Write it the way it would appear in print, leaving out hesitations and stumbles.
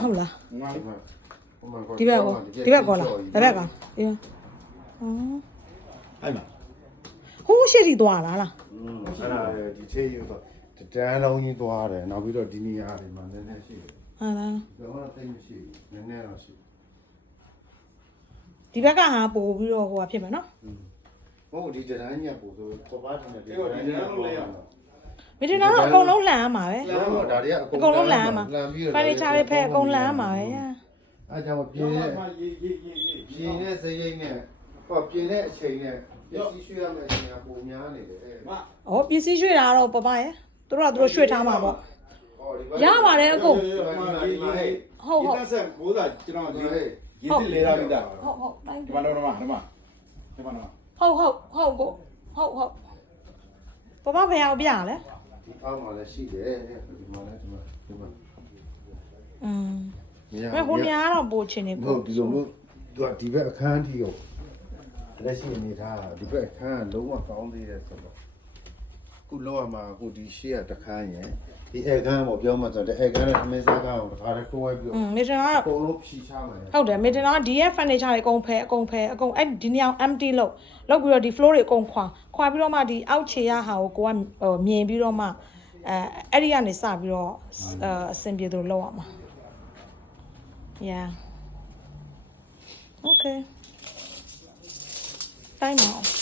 ဟုတ်လား ငါ ဒီဘက်ကောလားဘယ်ဘက်ကအေးအဲ့မှာ ဟိုးရှိတီသွားလားလား အဲ့ဒါဒီချေးယူတော့တန်းလုံးကြီးသွားတယ်နောက်ပြီးတော့ဒီနေရာတွေမှာနည်းနည်းရှိတယ် ဟုတ်လား တော့တိတ်မရှိဘူးနည်းနည်းတော့ရှိ ဒီဘက်ကဟာပို့ပြီးတော့ဟိုဟာဖြစ်မယ်နော် ဟုတ်ဒီတန်းညက်ပို့ဆိုပေါ်ပါတင်တယ် ဒီတော့ဒီတန်းလုံးလဲရအောင် မင်းတင်တော့အကုန်လုံးလှန်ရမှာပဲ တော့ဒါတွေကအ အကုန်လုံးလှန်ရမှာ လှန်ပြီးတော့ ဖိုင်နေချာတွေဖဲအကုန်လှန်ရမှာပဲ အဲ့ကြောင့်ပြင်းတဲ့ပြင်းတဲ့စရိတ်နဲ့ဟောပြင်းတဲ့အချိန်နဲ့ပစ္စည်းရွှေ့ရမယ့်အချိန်ကပုံများနေတယ် မ ။ဩပစ္စည်းရွှေ့တာတော့ပပရဲ့။သူတို့ကသူတို့ရွှေ့ထားမှာပေါ့။ရပါတယ်အကုန် ဒီတက်ဆက်ဘိုးသားကျွန်တော်ဒီရေစစ်လေလာပြီးသား ။ဟုတ်တိုင်း ဒီမှာတော့ဒီမှာဟုတ်ပပဘယ်အောင်ပြရလဲ ဒီအောက်မှာလည်းရှိတယ်ဒီမှာလည်းဒီမှာ ။ဘယ်ဟိုနေရာတော့ပို့ချင်နေ မ ပို့ ဟုတ်ဒီလိုမျိုးသူကဒီဘက်အခန်းထိကိုလက်ရှိအနေထားဒီဘက်အခန်းကလုံးဝကောင်းသေးတယ်ဆိုတော့ခုလောက်ရမှာခုဒီရှေ့ကတခန်းရယ်ဒီအခန်းပေါ့ပြောမှဆိုတော့အခန်းနဲ့အမေစားကောင်တခါတည်းတွဲပြီး မေတင်ကတော့ အကုန်လုံးဖြီချမယ် ဟုတ်တယ်မေတင်ကဒီရဲ့ furniture တွေအကုန်ဖယ်အကုန်အဲ့ဒီနေရာ empty လုပ်ပြီးတော့ဒီ floor တွေအကုန်ခွာပြီးတော့မှဒီအောက်ခြေရဟာကိုကမြင်ပြီးတော့မှအဲ့ဒီကနေစပြီးတော့အဆင်ပြေသူလောက်ရမှာ Yeah. Okay. Time out.